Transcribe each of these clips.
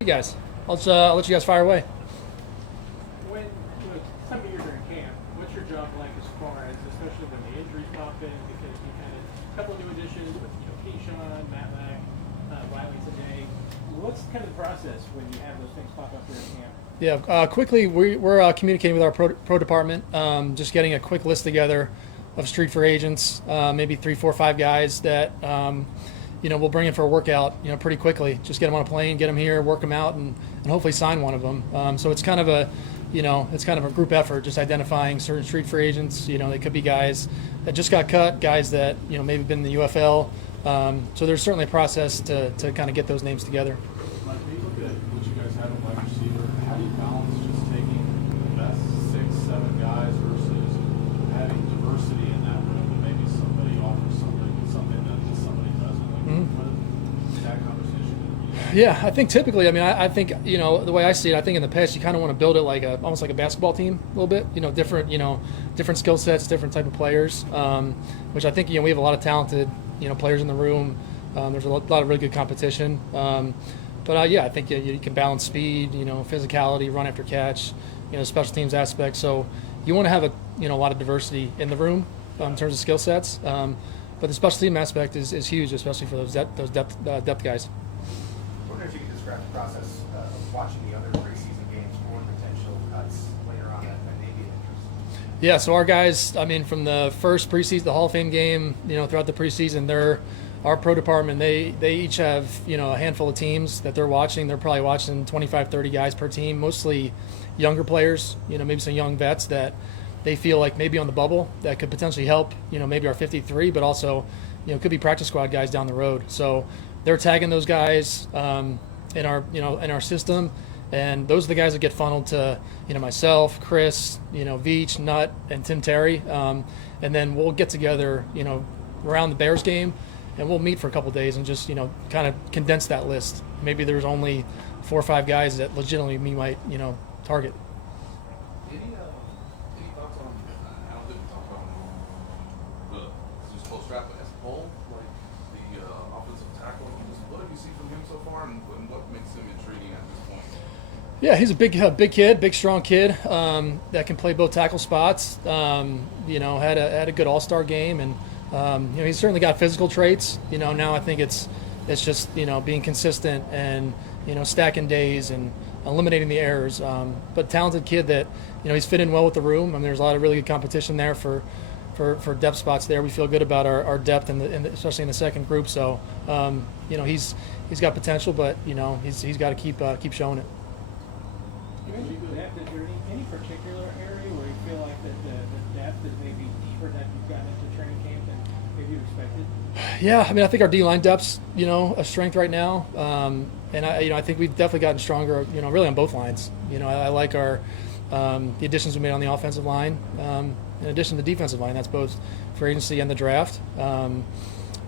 You guys, I'll let you guys fire away. When some of years are in camp, what's your job like as far as, especially when the injuries pop in, because you kind of a couple of new additions with Keyshawn, Matlack, Wiley today. What's kind of the process when you have those things pop up during camp? Yeah, quickly we're communicating with our pro department, just getting a quick list together of street free agents, maybe 3, 4, 5 guys that we'll bring in for a workout, pretty quickly. Just get them on a plane, get them here, work them out, and hopefully sign one of them. So it's kind of a group effort, just identifying certain street free agents. They could be guys that just got cut, guys that maybe been in the UFL. So there's certainly a process to kind of get those names together. Like, when you look at what you guys have at wide receiver, how do you balance just taking the best 6, 7 guys versus having diversity in that room, and maybe somebody offers something that somebody doesn't? Like, what is that conversation? Yeah, I think typically, I think, the way I see it, I think in the past you kind of want to build it like almost like a basketball team a little bit, different skill sets, different type of players, which I think, we have a lot of talented, players in the room. There's a lot of really good competition. But I think you can balance speed, physicality, run after catch, special teams aspect. So you want to have a lot of diversity in the room in terms of skill sets. But the special team aspect is huge, especially for those depth guys. I wonder if you could describe the process of watching the other preseason games for potential cuts later on that may be of interest. Yeah, so our guys, from the first preseason, the Hall of Fame game, throughout the preseason, our pro department, they each have, a handful of teams that they're watching. They're probably watching 25, 30 guys per team, mostly younger players, maybe some young vets that they feel like maybe on the bubble that could potentially help, maybe our 53, but also, could be practice squad guys down the road. So they're tagging those guys in our system, and those are the guys that get funneled to, myself, Chris, Veach, Nutt, and Tim Terry, and then we'll get together, around the Bears game, and we'll meet for a couple of days and just kind of condense that list. Maybe there's only 4 or 5 guys that legitimately we might target. Any thoughts on? I don't think we talked about the just post draft as a whole, like the offensive tackle. Just what have you seen from him so far, and what makes him intriguing at this point? Yeah, he's a big kid, big strong kid that can play both tackle spots. Had a good All-Star game, and he's certainly got physical traits. Now I think it's just being consistent and stacking days and eliminating the errors. But talented kid that he's fit in well with the room. There's a lot of really good competition there for depth spots there. We feel good about our depth especially in the second group. So he's got potential, but he's got to keep showing it. You mentioned depth. Is there any particular area where you feel like that the depth is maybe deeper than you've gotten into training camp than maybe you expected? Yeah, I think our D-line depth's, a strength right now. And I think we've definitely gotten stronger, really on both lines. I like the additions we made on the offensive line, in addition to the defensive line. That's both for agency and the draft. I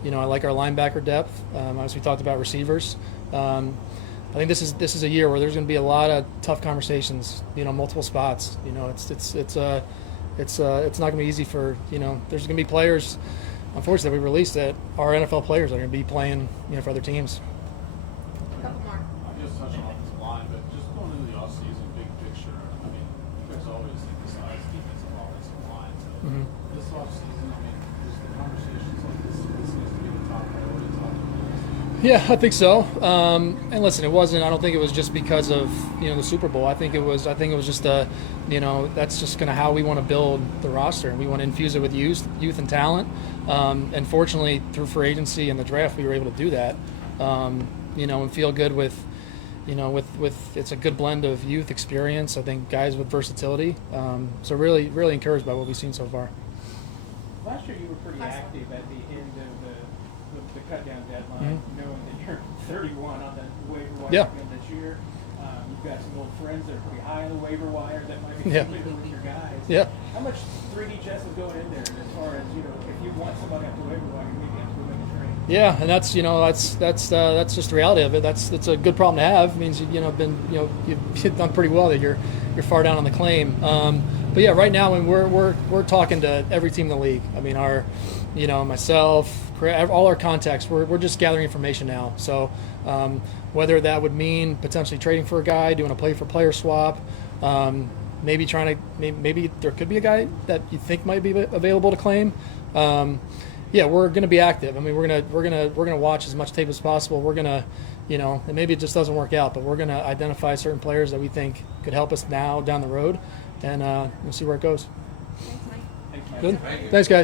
like our linebacker depth. As we talked about receivers. I think this is a year where there's going to be a lot of tough conversations, multiple spots. It's not going to be easy for, there's going to be players, unfortunately, we released that are NFL players that are going to be playing, for other teams. Couple more. I just touched on offensive line, but just going into the offseason, big picture, you guys always emphasize defensive offensive line. So this offseason, just the conversations like this seems to be the top priority, top of the list. Yeah, I think so. And listen, I don't think it was just because of the Super Bowl. I think it was just that's just kind of how we want to build the roster, and we want to infuse it with youth and talent. And fortunately, through free agency and the draft, we were able to do that. And feel good with it's a good blend of youth experience. I think guys with versatility. So really encouraged by what we've seen so far. Last year you were pretty active at the end of the cut down deadline, knowing that you're 31 on the waiver wire again this year. You've got some old friends that are pretty high on the waiver wire that might be familiar with your guys. Yeah. How much 3D chess is going in there as far as, if you want somebody off the waiver wire, you maybe have to go make a trade? Yeah, and that's that's just the reality of it. That's a good problem to have. It means you've done pretty well that you're far down on the claim. But yeah, right now, when we're talking to every team in the league. I mean, myself, all our contacts. We're just gathering information now. So whether that would mean potentially trading for a guy, doing a player swap, maybe maybe there could be a guy that you think might be available to claim. Yeah, we're going to be active. I mean, we're gonna watch as much tape as possible. We're gonna, and maybe it just doesn't work out, but we're gonna identify certain players that we think could help us now down the road, and we'll see where it goes. Thanks, Mike. Thank you. Good. Thank you. Thanks, guys.